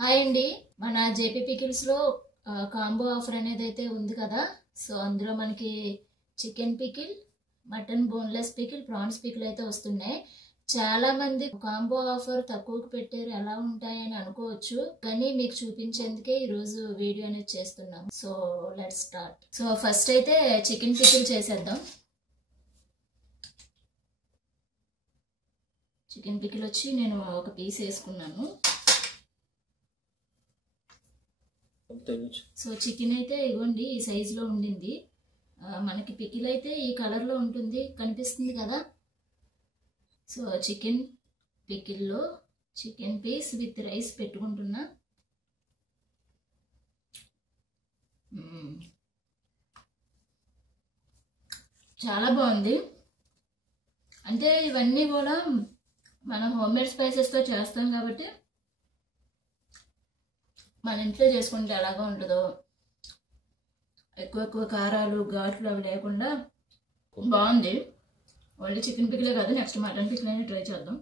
Hi అండి, మన JP పికిల్స్లో combo offer అనేది అయితే ఉంది కదా. సో అందులో మనకి chicken pickle, mutton boneless pickle, prawns pickle అయితే వస్తున్నాయి. చాలా మంది కాంబో ఆఫర్ తక్కువకు పెట్టారు, ఎలా ఉంటాయని అనుకోవచ్చు, కానీ మీకు చూపించేందుకే ఈరోజు వీడియో అనేది చేస్తున్నాం. So let's start. So first అయితే చికెన్ పికిల్ చేసేద్దాం. చికెన్ పికిల్ వచ్చి నేను ఒక పీస్ వేసుకున్నాను. సో చికెన్ అయితే ఇవ్వండి ఈ సైజులో ఉండింది. మనకి పికిల్ అయితే ఈ కలర్లో ఉంటుంది, కనిపిస్తుంది కదా. సో చికెన్ పికిల్లో చికెన్ పీస్ విత్ రైస్ పెట్టుకుంటున్నా. చాలా బాగుంది. అంటే ఇవన్నీ కూడా మనం హోమ్మేడ్ స్పైసెస్తో చేస్తాం కాబట్టి మన ఇంట్లో చేసుకుంటే ఎలాగా ఉంటుందో, ఎక్కువ కారాలు ఘాట్లు అవి లేకుండా బాగుంది. ఓన్లీ చికెన్ పికిలే కాదు, నెక్స్ట్ మటన్ పికిల్ అయినా ట్రై చేద్దాం.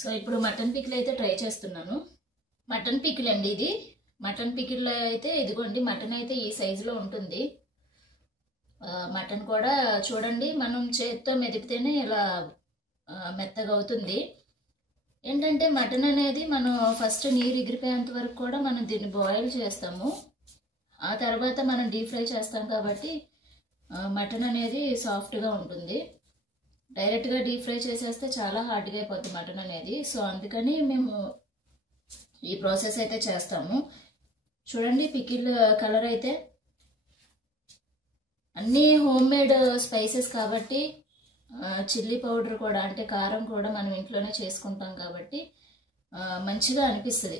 సో ఇప్పుడు మటన్ పికిల్ అయితే ట్రై చేస్తున్నాను. మటన్ పికిల్ అండి ఇది. మటన్ పికిల్ అయితే ఇదిగోండి, మటన్ అయితే ఈ సైజులో ఉంటుంది. మటన్ కూడా చూడండి, మనం చేత్తో మెదిపితేనే ఇలా మెత్తగా అవుతుంది. ఏంటంటే మటన్ అనేది మనం ఫస్ట్ నీరు ఎగిరిపోయేంత వరకు కూడా మనం దీన్ని బాయిల్ చేస్తాము, ఆ తర్వాత మనం డీప్ ఫ్రై చేస్తాం కాబట్టి మటన్ అనేది సాఫ్ట్గా ఉంటుంది. డైరెక్ట్గా డీప్ ఫ్రై చేసేస్తే చాలా హార్డ్గా అయిపోతుంది మటన్ అనేది. సో అందుకని మేము ఈ ప్రాసెస్ అయితే చేస్తాము. చూడండి పికిల్ కలర్ అయితే అన్నీ హోమ్ మేడ్ స్పైసెస్ కాబట్టి, చిల్లీ పౌడర్ కూడా అంటే కారం కూడా మనం ఇంట్లోనే చేసుకుంటాం కాబట్టి మంచిగా అనిపిస్తుంది.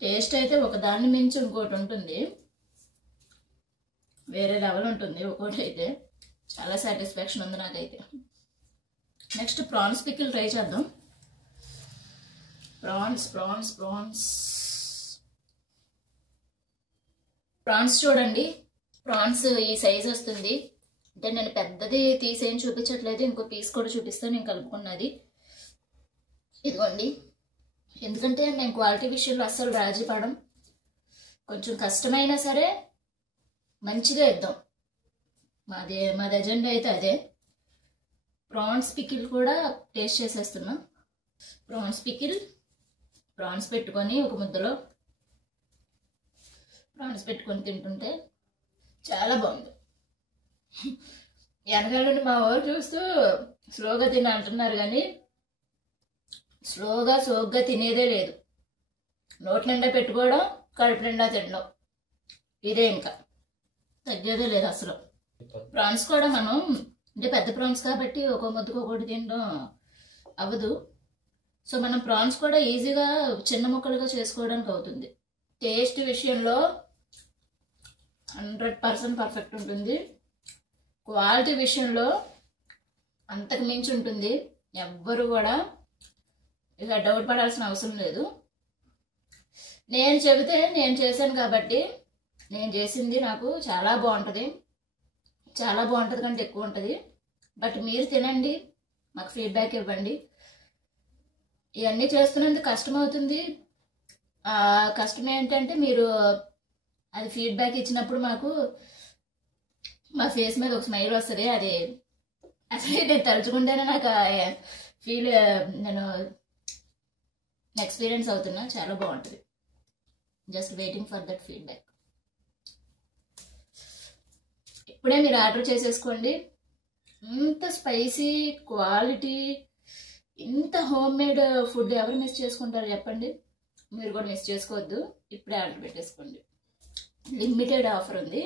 టేస్ట్ అయితే ఒకదాన్ని మించి ఇంకోటి ఉంటుంది, వేరే లెవెల్ ఉంటుంది. ఒక్కోటి అయితే చాలా సాటిస్ఫాక్షన్ ఉంది నాకైతే. నెక్స్ట్ ప్రాన్స్ పికిల్ ట్రై చేద్దాం. ప్రాన్స్ చూడండి, ప్రాన్స్ ఈ సైజ్ వస్తుంది. అంటే నేను పెద్దది తీసేం చూపించట్లేదు, ఇంకో పీస్ కూడా చూపిస్తాను నేను కలుపుకున్నది. ఇదిగోండి, ఎందుకంటే మేము క్వాలిటీ విషయంలో అస్సలు రాజీ పడం. కొంచెం కష్టమైనా సరే మంచిగా ఇద్దాం, మాది ఎజెండా అయితే అదే. ప్రాన్స్ పికిల్ కూడా టేస్ట్ చేసేస్తున్నాం. ప్రాన్స్ పెట్టుకొని ఒక ముద్దలో ప్రాన్స్ పెట్టుకొని తింటుంటే చాలా బాగుంది. వెనకాల నుండి మా ఊరు చూస్తూ స్లోగా తిని అంటున్నారు, కానీ సోగ్గా తినేదే లేదు. నోటి నిండా పెట్టుకోవడం, కడుపు నిండా తినడం, ఇదే ఇంకా తగ్గేదే లేదు అసలు. ప్రాన్స్ కూడా మనం అంటే పెద్ద ప్రాన్స్ కాబట్టి ఒక ముద్దకు ఒకటి తినడం అవ్వదు. సో మనం ప్రాన్స్ కూడా ఈజీగా చిన్న ముక్కలుగా చేసుకోవడానికి అవుతుంది. టేస్ట్ విషయంలో 100% పర్ఫెక్ట్ ఉంటుంది. క్వాలిటీ విషయంలో అంతకు మించి ఉంటుంది. ఎవ్వరు కూడా ఇక డౌట్ పడాల్సిన అవసరం లేదు. నేను చెబితే నేను చేశాను కాబట్టి నేను చేసింది నాకు చాలా బాగుంటుంది. చాలా బాగుంటుంది కంటే ఎక్కువ ఉంటుంది. బట్ మీరు తినండి, మాకు ఫీడ్బ్యాక్ ఇవ్వండి. ఇవన్నీ చేస్తున్నందుకు కష్టం అవుతుంది. కష్టం ఏంటంటే మీరు అది ఫీడ్బ్యాక్ ఇచ్చినప్పుడు మా ఫేస్ మీద ఒక స్మైల్ వస్తుంది. అది అసలు నేను తలుచుకుంటేనే నాకు నేను ఎక్స్పీరియన్స్ అవుతున్నా. చాలా బాగుంటుంది. Just waiting for that feedback. ఇప్పుడే మీరు ఆర్డర్ చేసేసుకోండి. ఇంత స్పైసీ క్వాలిటీ, ఇంత హోమ్ మేడ్ ఫుడ్ ఎవరు మిస్ చేసుకుంటారు చెప్పండి? మీరు కూడా మిస్ చేసుకోవద్దు. ఇప్పుడే ఆర్డర్ పెట్టేసుకోండి. లిమిటెడ్ ఆఫర్ ఉంది.